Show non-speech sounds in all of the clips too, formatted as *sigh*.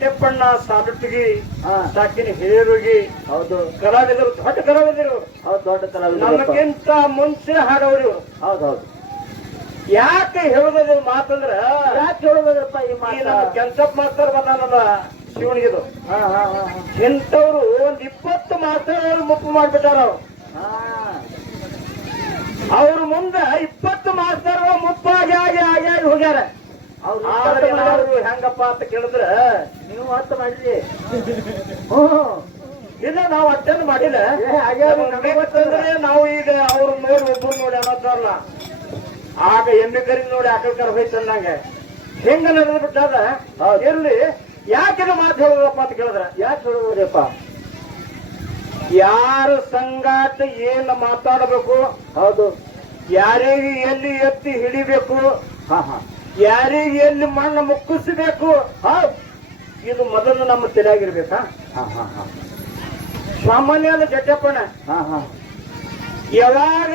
ತೆಪ್ಪಣ್ಣ ಸಾಲುಟ್ಟಿಗಿ ಸಾಕಿನ ಹಿರಿಯರಿಗೆ ಹೌದು. ಕಲಾವಿದರು ದೊಡ್ಡ ಕಲಾವಿದರು. ಹೌದು ದೊಡ್ಡ ಕಲಾವಿದ ನಮಗಿಂತ ಮುಂಚೆ ಹಾಡೋರು ಹೌದೌದು ಹೌದು ಹೌದು. ಯಾಕೆ ಹೇಳುದ ಮಾತಂದ್ರ? ಯಾಕೆ ಹೇಳಬೇಕಪ್ಪ ಈ ಮಾತು? ಕೆಂಚಪ್ಪ ಮಾಸ್ತರ್ ಬಂದಾನಲ್ಲ ಶಿವನಿಗಿದು. ಹಾ ಹಾ ಹಾ ಇಂಥವ್ರು ಒಂದ್ ಇಪ್ಪತ್ತು ಮಾಸ್ತರ್ ಅವ್ರು ಮುಪ್ಪು ಮಾಡ್ಬಿಟ್ಟಾರ ಅವ್ರು. ಮುಂದೆ ಇಪ್ಪತ್ತು ಮಾಸ್ತರ್ ಮುಪ್ಪಾಗಿ ಆಗಿ ಆಗಿ ಆಗಿ ಹೋಗ್ಯಾರ. ಆದ್ರೆ ನಾವು ಹೆಂಗಪ್ಪ ಅಂತ ಕೇಳಿದ್ರ ನೀವು ಅಂತ ಮಾಡಿರಿ *laughs* ಹ್ಮ್. ಇಲ್ಲ ನಾವು ಅಟೆಂಡ್ ಮಾಡಿಲ್ಲ. ಗೊತ್ತಂದ್ರೆ ನಾವು ಈಗ ಅವ್ರು ನೋಡಿ ಒಬ್ಬರು ನೋಡಿ ಅನ್ನೋದ್ರಲ್ಲ ಆಗ ಎಮ್ಮೆ ಕರಿ ನೋಡಿ ಆಕಳ್ಕರ ಹೋಯ್ತಂದಂಗ ಹೆಂಗ ನಡೆದು ಬಿಟ್ಟದ. ಇರ್ಲಿ. ಯಾಕೆ ಮಾತು ಹೇಳೋದಪ್ಪ ಅಂತ ಕೇಳಿದ್ರ ಯಾಕೆ ಹೇಳಬಹುದಪ್ಪ ಯಾರ ಸಂಗಾತ ಏನ್ ಮಾತಾಡಬೇಕು? ಹೌದು. ಯಾರಿಗೆ ಎಲ್ಲಿ ಎತ್ತಿ ಹಿಡಿಬೇಕು? ಹಾ ಹಾ. ಯಾರಿಗೆ ಎಲ್ಲಿ ಮಣ್ಣು ಮುಕ್ಕಿಸಬೇಕು? ಹೌದು ಇದು ಮೊದಲು ನಮ್ಮ ತಲೆಯಾಗಿರ್ಬೇಕಾ? ಹಾ ಹಾ ಹಾ. ಸಾಮಾನ್ಯ ಅಲ್ಲ ಹಾ ಯಾವಾಗ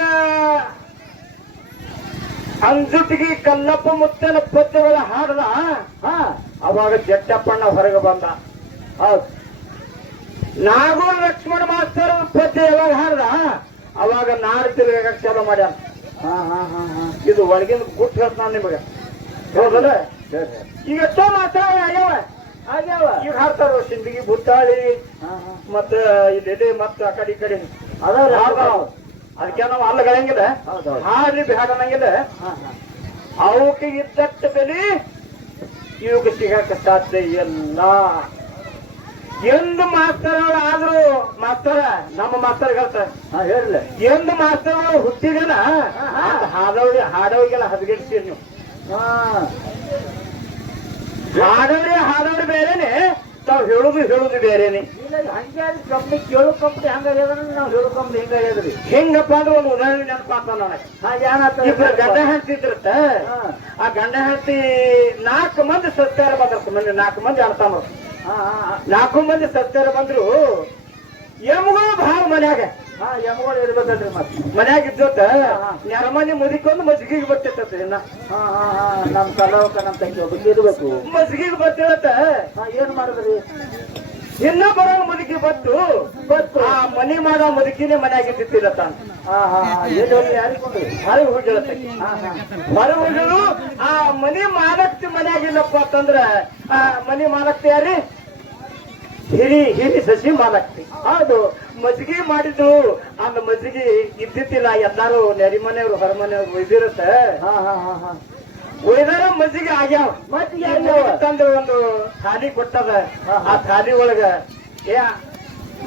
ಅಂಜುಟಿಗೆ ಕಲ್ಲಪ್ಪ ಮುತ್ತಲ ಪದ್ಯಗಳ ಹಾಡದ ಹಾ? ಅವಾಗ ಜಟ್ಟಪ್ಪಣ್ಣ ಹೊರಗೆ ಬಂದ. ಹೌದು. ನಾಗೂರ್ ಲಕ್ಷ್ಮಣ ಮಾಸ್ತರ ಪದ್ಯ ಯಾವಾಗ ಹಾಡದ ಅವಾಗ ನಾರು ತಿರುಗಕ್ಕೆ ಚಾಲೂ ಮಾಡ್ಯಾನ. ಹಾ ಹಾ ಹಾ ಹಾ. ಇದು ಒಳಗಿನ ಗುಟ್ಟು ನಿಮಗೆ. ಹೌದಲ್ಲ ಈಗ ಎಷ್ಟೋ ಮಾತ್ರ ಆಗ್ಯಾವ. ಆಗ್ಯಾವ. ಈಗ ಹಾಕ್ತಾರ ಸಿಂದಗಿ ಬುತ್ತಾಳಿ ಮತ್ತ ಇಲ್ಲಿ ಮತ್ತ ಆ ಕಡೆ ಈ ಕಡೆ. ಅದಕ್ಕೆ ನಾವು ಅಲ್ಲಗಳಂಗಿಲ್ಲ ಹಾಡ್ಲಿ ಹಾ ಅವಕ್ಕೆ ಇದ್ದಟ್ಟ ಬೆಲೆ ಇವಕ್ಕೆ ಸಿಗಕ್ಕೆ ಸಾಧ್ಯ ಇಲ್ಲ. ಎಂದು ಮಾಸ್ತರ್ಗಳು ಆದ್ರೂ ಮಾಸ್ತರ ನಮ್ಮ ಮಾಸ್ತರ್ ಹೇಳ್ತಾರೆ ಎಂದು ಮಾಸ್ತರ್ಗಳು ಹುಟ್ಟಿದನ ಹಾಡೋಗಿ ಹಾಡೋರಿಗೆಲ್ಲ ಹದಗೆಡ್ತೀರಿ ನೀವು. ಹಾ. ಹಾಡೋರಿ ಹಾಡೋರು ಬೇರೆನೆ. ತಾವ್ ಹೇಳುದು ಹೇಳುದು ಬೇರೆನೆ. ಹಂಗೆ ಕಂಪ್ನಿ ಕೇಳು ಕಂಪ್ನಿ ಹಂಗಾಗ್ಯದ ನಾವು ಹೇಳು ಕಂಪ್ನಿ ಹೇಳಿದ್ರಿ ಹೆಂಗಪ್ಪ ಅಂದ್ರೆ ಒಂದು ಉದಾಹರಣೆ ನೆನಪಾತ ನನಗೆ. ಇಬ್ರು ಗಂಡ ಹೆಂಡತಿ ಇದ್ರತ್ತ? ಆ ಗಂಡ ಹೆಂಡತಿ ನಾಲ್ಕು ಮಂದಿ ಸತ್ಯಾರ ಬಂದ್ರ ಮಂದಿ ನಾಲ್ಕು ಮಂದಿ ಹಾ ನಾಲ್ಕು ಮಂದಿ ಸತ್ಯಾರ ಬಂದ್ರು. ಎಮ್ಗಳು ಭಾಳ ಮನ್ಯಾಗ. ಹಾ ಎಮ್ಗಳು ಇರ್ಬೇಕಲ್ರಿ ಮತ್ತೆ? ಮನ್ಯಾಗ ಇದ್ದೋತ. ನೆರಮನಿ ಮುದಿಕೊಂಡು ಮಜ್ಗಿಗೆ ಬರ್ತಿತ್ತ ಇನ್ನ. ಹಾ ಹಾ ಹಾ ನಮ್ ಕಲಾವಕ ನಮ್ ತಂಗಿ ಒಬ್ಬಕ್ಕೆ ಇರ್ಬೇಕು. ಮಜ್ಗಿಗೆ ಬರ್ತಿರತ್ತ ಏನ್ ಮಾಡಿದ್ರಿ? ಇನ್ನ ಬರೋ ಮುದುಕಿ ಬತ್ತು. ಬತ್ತು. ಆ ಮನಿ ಮಾಡೋ ಮುದುಕಿನೇ ಮನ್ಯಾಗ ಇದ್ದಿತ್ತಿರತ್ತ ಹಾ ಹಾ ಹಾ ಎಲ್ಲಿ ಹೋಗಿ ಯಾರಿಗೊಂಡ್ರಿ ಹೊರಗೆ ಹೋಗಿರತ್ತ ಹಾ ಹಾ. ಹೊರಗೆ ಹೋಗಿರು ಆ ಮನಿ ಮಾಲಕ್ತಿ ಮನ್ಯಾಗಿಲ್ಲಪ್ಪ ಅಂತಂದ್ರ ಆ ಮನಿ ಮಾಲಕ್ತಿ ಯಾರಿ? ಹಿರಿ ಹಿರಿ ಸಸಿ ಮಾಲಕ್ತಿ. ಅದು ಮಜ್ಗಿ ಮಾಡಿದ್ರು ಅಂದ ಮಜ್ಗಿ ಇದ್ದಿತ್ತಿಲ್ಲ ಎಲ್ಲಾರು ನೆರಿಮನೆಯವ್ರು ಹೊರಮನೆಯವ್ರು ಒಯ್ದಿರತ್ತ ಒಯ್ದಾರ ಮಜ್ಜಿಗೆ ಆಗ್ಯಾವ. ಮಜ್ಜಿಗೆ ಒಂದು ಖಾಲಿ ಕೊಟ್ಟದ. ಆ ಖಾಲಿ ಒಳಗ ಏ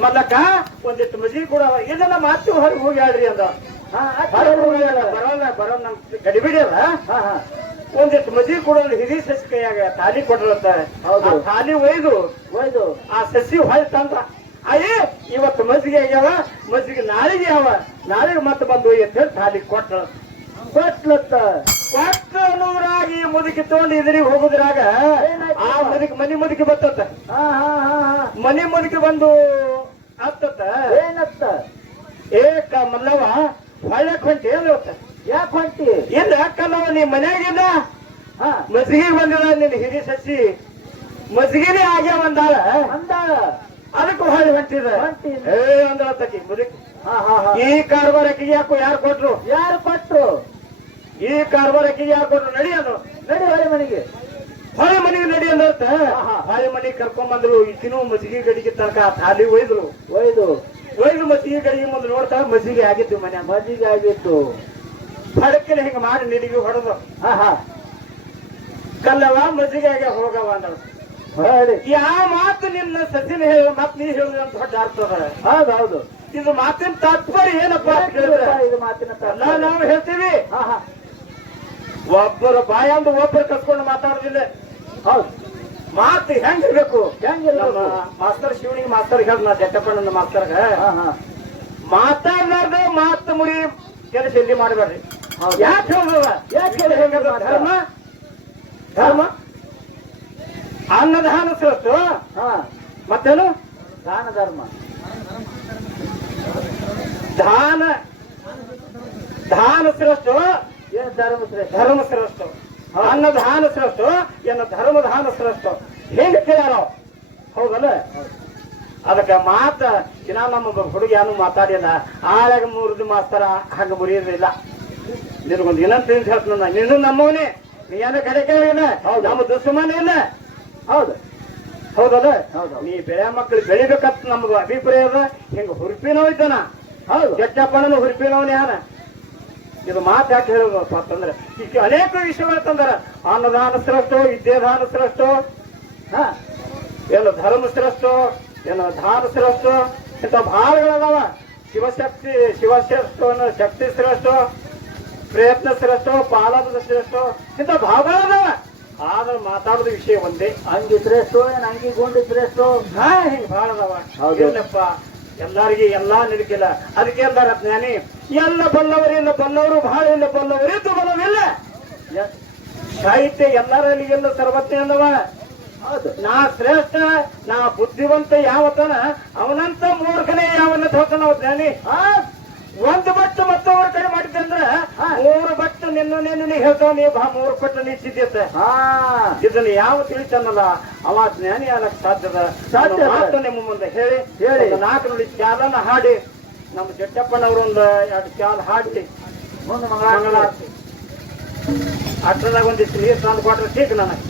ಮಲ್ಲಕ್ಕ ಒಂದಿಷ್ಟು ಮಜ್ಜಿಗೆ ಕೂಡ. ಇದನ್ನ ಮಾತು ಹೊರಗೆ ಹೋಗಿ ಹೇಳ್ರಿ ಅಂದ. ಬರೋಲ್ಲ ಬರೋ ನಮ್ ಗಡಿಬಿಡಿಯಲ್ಲ ಒಂದಿಷ್ಟು ಮಜ್ಜಿಗೆ ಕೂಡ ಹಿರಿ ಸಸಿ ಕೈಯಾಗ ಥಾಲಿ ಕೊಡ್ರತ್ತ. ಖಾಲಿ ಒಯ್ದು ಒಯ್ದು ಆ ಸಸಿ ಹೊಳ್ ತಂದ್ರ ಅಯ್ಯೇ ಇವತ್ತು ಮಜ್ಜಿಗೆ ಆಗ್ಯಾವ ಮಜ್ಜಿಗೆ ನಾಳೆಗೆ ಯಾವ ನಾಳೆಗೆ ಮತ್ತೆ ಬಂದು ಅಂತ ಹೇಳಿ ಕೊಟ್ಟ ಕೊಟ್ಲತ್ತ. ಕೊಟ್ಟ ನೂರಾಗಿ ಮುದುಕಿ ತಗೊಂಡು ಇದ್ರಿಗೆ ಹೋಗುದ್ರಾಗ? ಆ ಮುದುಕಿ ಮನಿ ಮುದುಕಿ ಬತ್ತತ್ತ. ಮನಿ ಮುದುಕಿ ಬಂದು ಹತ್ತತ್ತ. ಏನತ್ತ? ಏಕ ಮಲ್ಲವ ಹೊಳ್ಳೆ ಹೊಂಟಿ ಏನ್ ಯಾಕ ಹೊಂಟಿ? ಇಲ್ಲ ಯಾಕಲ್ಲವ ನೀ ಮನ್ಯಾಗಿಲ್ಲ ಮಸಿಗೆ ಮಜ್ಜಿಗೆ ಬಂದಿಲ್ಲ ನಿನ್ ಹಿರಿ ಸಸಿ. ಮಜ್ಗಿನೇ ಆಗ್ಯಾವ ಅಂದಾಳ ಅಂದಾಳ ಅದಕ್ಕೆ ಹೊಳ್ಳಿ ಹೊಂಟಿದ. ಹೊಂಟಿ. ಏ ಅಂದಳ ತಕಿ ಮುದುಕಿ ಹಾ ಹಾ ಹಾ. ಈ ಕಾರ್ಬಾರಕ್ಕೆ ಯಾಕೋ ಯಾರು ಕೊಟ್ರು? ಯಾರು ಕೊಟ್ರು? ಈ ಕಾರ್ಬಾರಕ್ಕೆ ಯಾರು ಕೊಟ್ರು? ನಡಿ ಅದು ನಡಿ ಹೊಳೆ ಮನೆಗೆ. ಹೊಳೆ ಮನೆಗೆ ನಡಿ ಅಂದರ್ತ ಹಾ ಹೊಳೆ ಮನೆಗೆ ಕರ್ಕೊಂಡ್ ಬಂದ್ರು. ಈಕಿನೂ ಮಜ್ಗಿ ಗಡಿಗೆ ತನಕ ಖಾಲಿ ಒಯ್ದ್ರು. ಒಯ್ದು. ಒಯ್ದು ಮಜ್ಜಿಗೆ ಗಡಿಗೆ ಮುಂದೆ ನೋಡ್ತಾ ಮಜ್ಜಿಗೆ ಆಗಿತ್ತು ಮನೆ ಮಜ್ಜಿಗೆ ಆಗಿತ್ತು. ಹಡಕಿನ ಹಿಂಗ ಮಾಡಿ ನಿಡಿಗೆ ಹೊಡೆದು. ಹಾ ಹಾ. ಕಲ್ಲವ ಮಜ್ಜಿಗೆ ಆಗ ಹೋಗವ ಹೊಳೆ ಯಾವ ಮಾತು ನಿನ್ನ ಸಚಿನ ಹೇಳ ಮತ್ ನೀ ಹೇಳುದು ಅಂತ ದೊಡ್ಡ ಅರ್ಥ ಅದ ಹೌದು ಹೌದು ಇದು ಮಾತಿನ ತಾತ್ಪರ್ಯ ಏನಪ್ಪ ಇದು ಮಾತಿನ. ನಾವು ಹೇಳ್ತೀವಿ. ಒಬ್ಬರು ಬಾಯ ಒಬ್ಬರು ಬಾಯಂದು ಒಬ್ಬರು ಕಸ್ಕೊಂಡು ಮಾತಾಡೋದಿಲ್ಲ. ಹೌದು. ಮಾತು ಹೆಂಗಿರ್ಬೇಕು ಹೆಂಗೆ ನಮ್ಮ ಮಾಸ್ತರ್ ಶಿವನಿಗೆ ಮಾಸ್ತರ್ ಹೇಳ ನಾ ಜಟ್ಟಪ್ಪಣ್ಣನ ಮಾಸ್ತರ್ಗ. ಹಾ ಹಾ. ಮಾತಾಡ್ಲಾರ್ದೆ ಮಾತು ಮುರಿ ಕೆಲಸ ಎಲ್ಲಿ ಮಾಡಬೇಡ್ರಿ. ಯಾಕೆ ಹೇಳ್ದವ? ಯಾಕ್ ಹೇಳ್ದ? ಧರ್ಮ? ಧರ್ಮ? ಅನ್ನದಾನ ಶ್ರೇಷ್ಠ ಹಾ. ಮತ್ತೇನು? ದಾನ ಧರ್ಮ. ದಾನ. ದಾನ ಶ್ರೇಷ್ಠ ಏನು ಧರ್ಮ ಶ್ರೇಷ್ಠ ಧರ್ಮ ಶ್ರೇಷ್ಠ ಅನ್ನದಾನ ಶ್ರೇಷ್ಠ ಏನು ಧರ್ಮದಾನ ಶ್ರೇಷ್ಠ ಹೆಂಗ್ ಕೇಳ್ಯಾರ ಹೌದಲ್ಲ? ಅದಕ್ಕೆ ಮಾತ ದಿನ ನಮ್ಮ ಹುಡುಗ ಏನು ಮಾತಾಡಿಲ್ಲ. ಆಳಾಗ ಮುರಿದು ಮಾಸ್ತಾರ ಹಂಗ ಮುರಿಯೋದಿಲ್ಲ ನಿನಗೊಂದು ಇನ್ನೊಂದು ತಿಳಿಸಿ ಹೇಳ್ತೀನಿ ನಾನು. ನೀನು ನಮ್ಮವನೇ. ನೀ ಏನೋ ಕಡೆ ಕೇಳಿಲ್ಲ? ನಮ್ಮ ದುಶ್ಮನ ಇಲ್ಲ. ಹೌದು. ಹೌದಲ್ಲ? ಹೌದು. ನೀ ಬೆಳೆ ಮಕ್ಕಳು ಬೆಳಿಬೇಕಂತ ನಮ್ದು ಅಭಿಪ್ರಾಯ ಅದ. ಹಿಂಗ ಹುರುಪಿನವ ಇದ್ದಾನ ಹೌದು. ಜಟ್ಟಪ್ಪಣ್ಣನ ಹುರುಪಿನವನ ಯಾನ ಇದು ಮಾತು ಯಾಕೆ ಹೇಳೋದಪ್ಪ ಅಂತಂದ್ರೆ ಈಗ ಅನೇಕ ವಿಷಯಗಳು ತಂದ್ರ. ಅನ್ನದಾನ ಶ್ರೇಷ್ಠ ವಿದ್ಯಾದಾನ ಶ್ರೇಷ್ಠ ಹಾ? ಏನು ಧರ್ಮ ಶ್ರೇಷ್ಠ ಏನು ದಾನ ಶ್ರೇಷ್ಠ ಇಂಥ ಭಾವಗಳದಾವ ಶಿವಶಕ್ತಿ ಶಿವಶ್ರೇಷ್ಠ ಅನ್ನೋ ಶಕ್ತಿ ಶ್ರೇಷ್ಠ ಪ್ರಯತ್ನ ಶ್ರಷ್ಟೋ ಪಾಲದ ಶ್ರೇಷ್ಠ ಇಂಥ ಭಾವಗಳದಾವ ಆದ್ರೆ ಮಾತಾಡೋದು ವಿಷಯ ಒಂದೇ. ಹಂಗಿದ್ರೆ ಎಷ್ಟೋ ಏನ್ ಅಂಗಿ ಗುಂಡಿ ಶ್ರೇಷ್ಠ ಹಾ ಹಿಂಗ್ ಹೌದು. ಏನಪ್ಪ ಎಲ್ಲರಿಗೆ ಎಲ್ಲಾ ನಿಲುಕಿಲ್ಲ. ಅದಕ್ಕೆ ಅಂದಾರ ಜ್ಞಾನಿ ಎಲ್ಲ ಬಲ್ಲವರಿಂದ ಬಲ್ಲವರು ಬಹಳ ಇಲ್ಲ ಬಲ್ಲವರಿದ್ದು ಬಲವಿಲ್ಲ ಬಲ್ಲವಿಲ್ಲ ಸಾಹಿತ್ಯ ಎಲ್ಲರಲ್ಲಿ ಎಲ್ಲ ಸರ್ವಜ್ಞ ಅಲ್ಲವ. ಹೌದು. ನಾ ಶ್ರೇಷ್ಠ ನಾ ಬುದ್ಧಿವಂತ ಯಾವತನ ಅವನಂತ ಮೂರ್ಖನೇ ಯಾವನ್ನ ಅವ ಜ್ಞಾನಿ ಹಾ ಒಂದು ಬಟ್ಟು ಮತ್ತೊಬ್ಬರ ಕಡೆ ಮಾಡಿದ್ದಂದ್ರ ಹಾ. ಮೂರು ಬಟ್ಟು ನಿನ್ನ ನಿನ್ನ ನೀ ಹೇಳ್ತಾವ ನೀ ಬಾ ಮೂರು ಪಟ್ಟು ನೀ ಸಿದ್ಧತೆ. ಇದನ್ನ ಯಾವ ತಿಳಿತಾನಲ್ಲ ಅವ ಜ್ಞಾನಿ ಆಗಕ್ ಸಾಧ್ಯದ ಸಾಧ್ಯ. ನಿಮ್ಮ ಮುಂದೆ ಹೇಳಿ. ಹೇಳಿ. ನಾಲ್ಕು ನುಡಿ ಚಾಲನ ಹಾಡಿ. ನಮ್ಮ ಜಟ್ಟಪ್ಪನವರು ಒಂದು ಎರಡು ಚಾಲ ಹಾಡಿ. ಒಂದು ಮಂಗಳ ಅಷ್ಟದಾಗ ಒಂದಿಷ್ಟು ನೀರು ತಂದು ಕೊಟ್ರೆ ಸೀಕ್ ನನಗೆ.